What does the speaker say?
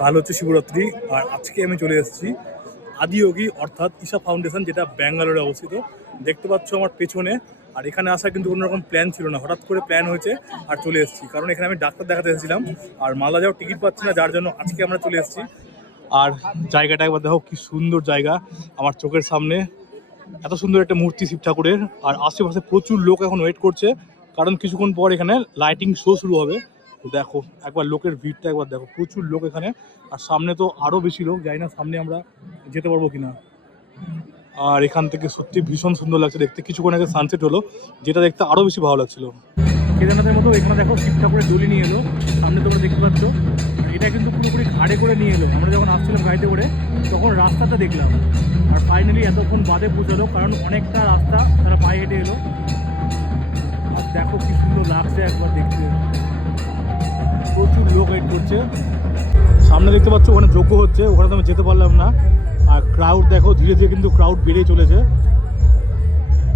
কাল হচ্ছে শিবরাত্রি আর আজকে আমি চলে এসেছি আদিয়োগী অর্থাৎ ঈশা ফাউন্ডেশন, যেটা ব্যাঙ্গালোরে অবস্থিত। দেখতে পাচ্ছ আমার পেছনে। আর এখানে আসার কিন্তু কোনো রকম প্ল্যান ছিল না, হঠাৎ করে প্ল্যান হয়েছে আর চলে এসেছি, কারণ এখানে আমি ডাক্তার দেখাতে এসেছিলাম আর মালদা যাওয়ার টিকিট পাচ্ছি না, যার জন্য আজকে আমরা চলে এসেছি। আর জায়গাটা একবার দেখো, কি সুন্দর জায়গা আমার চোখের সামনে। এত সুন্দর একটা মূর্তি শিব ঠাকুরের। আর আশেপাশে প্রচুর লোক এখন ওয়েট করছে, কারণ কিছুক্ষণ পর এখানে লাইটিং শো শুরু হবে। তো দেখো একবার লোকের ভিড়টা একবার দেখো, প্রচুর লোক এখানে। আর সামনে তো আরও বেশি লোক, জানি না সামনে আমরা যেতে পারবো কিনা। আর এখান থেকে সত্যি ভীষণ সুন্দর লাগছে দেখতে। কিছুক্ষণ আগে সানসেট হলো, যেটা দেখতে আরও বেশি ভালো লাগছিল। কেদারনাথের মতো এখানে দেখো শিব ঠাকুরের ডলি নিয়ে এলো, সামনে তোমরা দেখতে পাচ্ছ। এটা কিন্তু পুরোপুরি ঘাড়ে করে নিয়ে এলো। আমরা যখন আসছিলাম গাড়িতে করে তখন রাস্তাটা দেখলাম, আর ফাইনালি এতক্ষণ বাদে পৌঁছালো, কারণ অনেকটা রাস্তা তারা পায়ে হেঁটে এলো। আর দেখো কি সুন্দর লাগছে একবার দেখতে, প্রচুর লোক ওয়েট করছে। সামনে দেখতে পাচ্ছ ওখানে যজ্ঞ হচ্ছে, ওখানে তো আমি যেতে পারলাম না। আর ক্রাউড দেখো, ধীরে ধীরে কিন্তু ক্রাউড বেড়েই চলেছে।